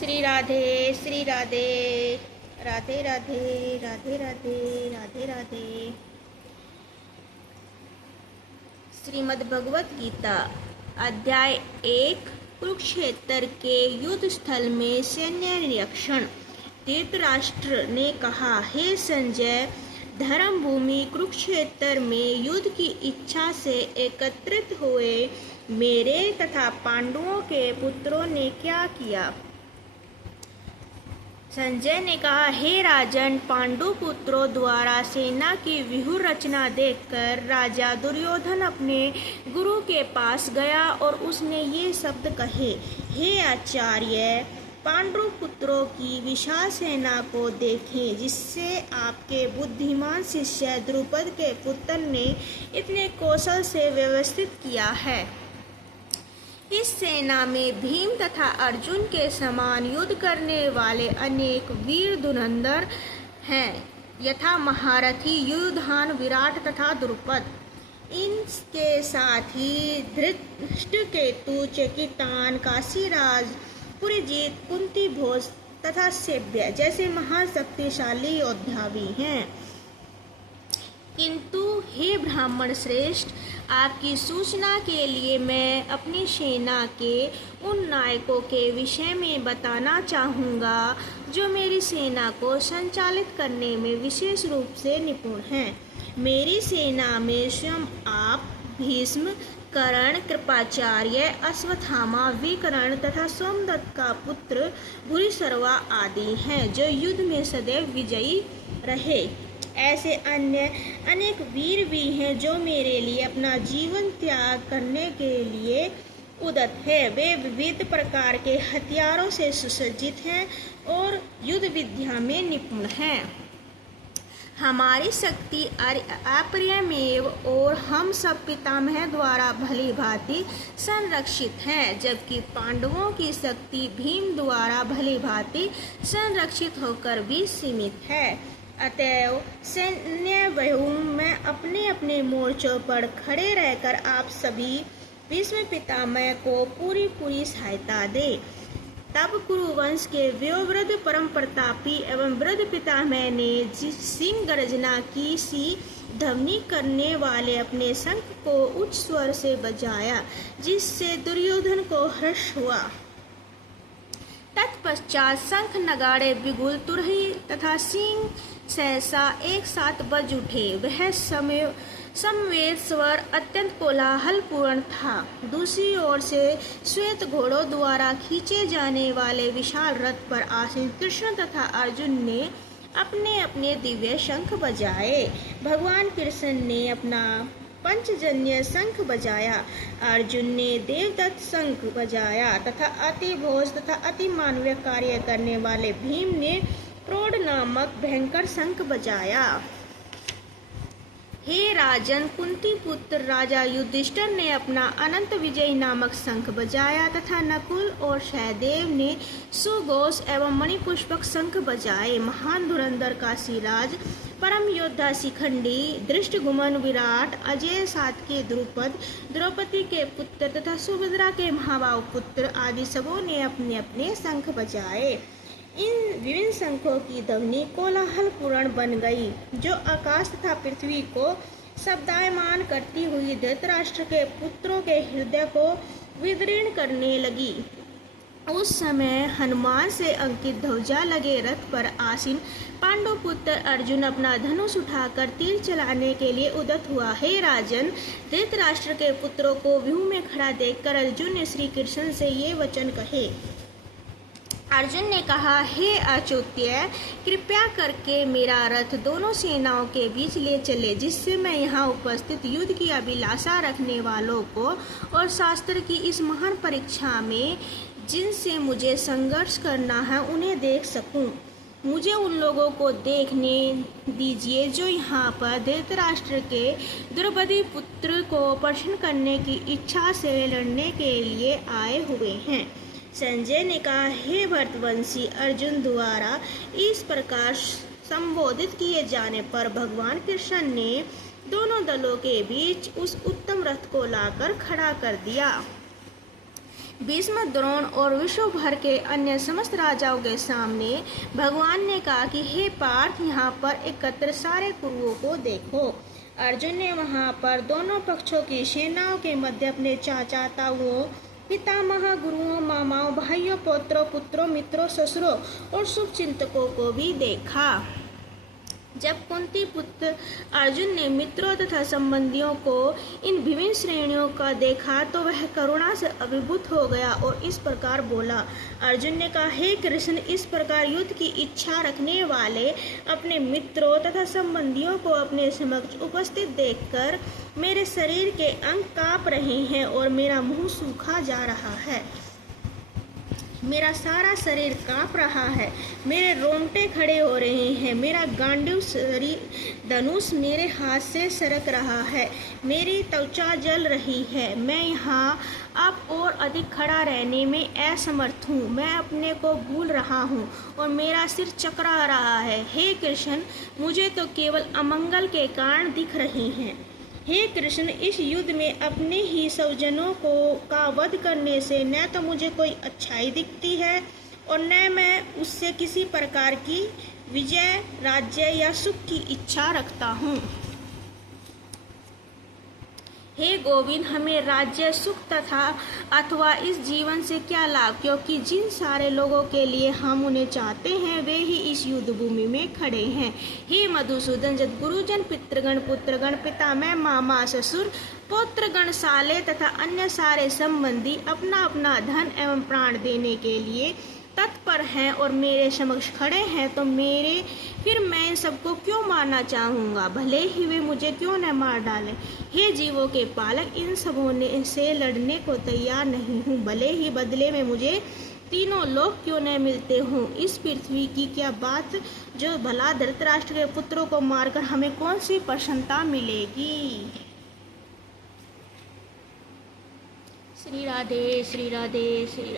श्री राधे श्री राधे राधे राधे राधे राधे राधे राधे। श्रीमद् भगवत गीता अध्याय 1 कुरुक्षेत्र के युद्ध स्थल में सैन्य निरीक्षण। धृतराष्ट्र ने कहा, हे संजय, धर्म भूमि कुरुक्षेत्र में युद्ध की इच्छा से एकत्रित हुए मेरे तथा पांडवों के पुत्रों ने क्या किया। संजय ने कहा, हे राजन, पांडु पुत्रों द्वारा सेना की व्यूह रचना देखकर राजा दुर्योधन अपने गुरु के पास गया और उसने ये शब्द कहे, हे आचार्य, पांडु पुत्रों की विशाल सेना को देखें, जिससे आपके बुद्धिमान शिष्य द्रुपद के पुत्र ने इतने कौशल से व्यवस्थित किया है। इस सेना में भीम तथा अर्जुन के समान युद्ध करने वाले अनेक वीर धुरंधर हैं, यथा महारथी युधान, विराट तथा द्रुपद। इनके साथ ही धृष्टकेतु, चेकितान, काशीराज, पुरीजीत, कुंती भोज तथा सेव्य जैसे महान शक्तिशाली योद्धा भी हैं। किंतु हे ब्राह्मण श्रेष्ठ, आपकी सूचना के लिए मैं अपनी सेना के उन नायकों के विषय में बताना चाहूँगा जो मेरी सेना को संचालित करने में विशेष रूप से निपुण हैं। मेरी सेना में स्वयं आप, भीष्म, कर्ण, कृपाचार्य, अश्वत्थामा, विकर्ण तथा सोमदत्त का पुत्र भूरिश्रवा आदि हैं, जो युद्ध में सदैव विजयी रहे। ऐसे अन्य अनेक वीर भी हैं जो मेरे लिए अपना जीवन त्याग करने के लिए उद्यत है। वे विविध प्रकार के हथियारों से सुसज्जित हैं और युद्ध विद्या में निपुण हैं। हमारी शक्ति अपरिमेय और हम सब पितामह द्वारा भली भांति संरक्षित हैं, जबकि पांडवों की शक्ति भीम द्वारा भली भांति संरक्षित होकर भी सीमित है। अतएव सैन्य व्यूह में अपने अपने मोर्चों पर खड़े रहकर आप सभी भीष्म पितामह को पूरी सहायता दे। तब कुरुवंश के व्योवृद्ध परम प्रतापी एवं वृद्ध पितामह ने सिंह गर्जना की सी ध्वनि करने वाले अपने शंख को उच्च स्वर से बजाया, जिससे दुर्योधन को हर्ष हुआ। तत्पश्चात शंख, नगाड़े, बिगुल, तुरही तथा सिंह सहसा एक साथ बज उठे। वह समवेत स्वर अत्यंत कोलाहलपूर्ण था। दूसरी ओर से श्वेत घोड़ों द्वारा खींचे जाने वाले विशाल रथ पर आसीन कृष्ण तथा अर्जुन ने अपने अपने दिव्य शंख बजाए। भगवान कृष्ण ने अपना पंचजन्य शंख बजाया, अर्जुन ने देवदत्त शंख बजाया तथा अति भोज तथा अति मानवीय कार्य करने वाले भीम ने प्रोढ़ नामक भयंकर शंख बजाया। हे राजन, कुंती पुत्र राजा युधिष्ठिर ने अपना अनंत विजय नामक शंख बजाया तथा नकुल और सहदेव ने सुघोष एवं मणिपुष्पक शंख बजाए। महान धुरंधर काशीराज, परम योद्धा शिखंडी, दृष्टद्युम्न, विराट, अजय, सात्यकी, द्रुपद, द्रौपदी के पुत्र तथा सुभद्रा के महाबाहु पुत्र आदि सबों ने अपने अपने शंख बजाए। इन विभिन्न शंखों की ध्वनि कोलाहलपूर्ण बन गई, जो आकाश तथा पृथ्वी को शब्दायमान करती हुई धृतराष्ट्र के पुत्रों के हृदय को विदीर्ण करने लगी। उस समय हनुमान से अंकित ध्वजा लगे रथ पर आसीन पांडु पुत्र अर्जुन अपना धनुष उठाकर तीर चलाने के लिए उद्यत हुआ। हे राजन, धृतराष्ट्र के पुत्रों को व्यूह में खड़ा देखकर अर्जुन ने श्री कृष्ण से ये वचन कहे। अर्जुन ने कहा, हे अच्युत्य, कृपया करके मेरा रथ दोनों सेनाओं के बीच ले चले, जिससे मैं यहाँ उपस्थित युद्ध की अभिलाषा रखने वालों को और शास्त्र की इस महान परीक्षा में जिनसे मुझे संघर्ष करना है उन्हें देख सकूं। मुझे उन लोगों को देखने दीजिए जो यहाँ पर धृतराष्ट्र के द्रौपदी पुत्र को प्रसन्न करने की इच्छा से लड़ने के लिए आए हुए हैं। संजय ने कहा, हे भरतवंशी, अर्जुन द्वारा इस प्रकार संबोधित किए जाने पर भगवान कृष्ण ने दोनों दलों के बीच उस उत्तम रथ को लाकर खड़ा कर दिया। भीष्म, द्रोण और विश्व भर के अन्य समस्त राजाओं के सामने भगवान ने कहा कि हे पार्थ, यहाँ पर एकत्र सारे कुरुओं को देखो। अर्जुन ने वहाँ पर दोनों पक्षों की सेनाओं के मध्य अपने चाचा, ताऊओं, पितामह, गुरुओं, मामाओं, भाइयों, पौत्रों, पुत्रों, मित्रों, ससुरों और शुभचिंतकों को भी देखा। जब कुंती पुत्र अर्जुन ने मित्रों तथा संबंधियों को इन विभिन्न श्रेणियों का देखा तो वह करुणा से अभिभूत हो गया और इस प्रकार बोला। अर्जुन ने कहा, हे कृष्ण, इस प्रकार युद्ध की इच्छा रखने वाले अपने मित्रों तथा संबंधियों को अपने समक्ष उपस्थित देखकर मेरे शरीर के अंग कांप रहे हैं और मेरा मुंह सूखा जा रहा है। मेरा सारा शरीर कांप रहा है, मेरे रोंगटे खड़े हो रहे हैं, मेरा गांडीव धनुष मेरे हाथ से सरक रहा है, मेरी त्वचा जल रही है, मैं यहाँ अब और अधिक खड़ा रहने में असमर्थ हूँ, मैं अपने को भूल रहा हूँ और मेरा सिर चकरा रहा है। हे कृष्ण, मुझे तो केवल अमंगल के कारण दिख रहे हैं। हे कृष्ण, इस युद्ध में अपने ही स्वजनों का वध करने से न तो मुझे कोई अच्छाई दिखती है और न मैं उससे किसी प्रकार की विजय, राज्य या सुख की इच्छा रखता हूँ। हे गोविंद, हमें राज्य, सुख तथा अथवा इस जीवन से क्या लाभ, क्योंकि जिन सारे लोगों के लिए हम उन्हें चाहते हैं वे ही इस युद्ध भूमि में खड़े हैं। हे मधुसूदन, जब गुरुजन, पितृगण, पुत्रगण, पितामह, मामा, ससुर, पौत्रगण, साले तथा अन्य सारे संबंधी अपना अपना धन एवं प्राण देने के लिए तत्पर हैं और मेरे समक्ष खड़े हैं तो फिर मैं इन सबको क्यों मारना चाहूँगा, भले ही वे मुझे क्यों न मार डालें। हे जीवों के पालक, इन सबों से लड़ने को तैयार नहीं हूँ, भले ही बदले में मुझे तीनों लोग क्यों न मिलते हों। इस पृथ्वी की क्या बात, जो भला धृतराष्ट्र के पुत्रों को मारकर हमें कौन सी प्रसन्नता मिलेगी। श्री राधे श्री राधे श्री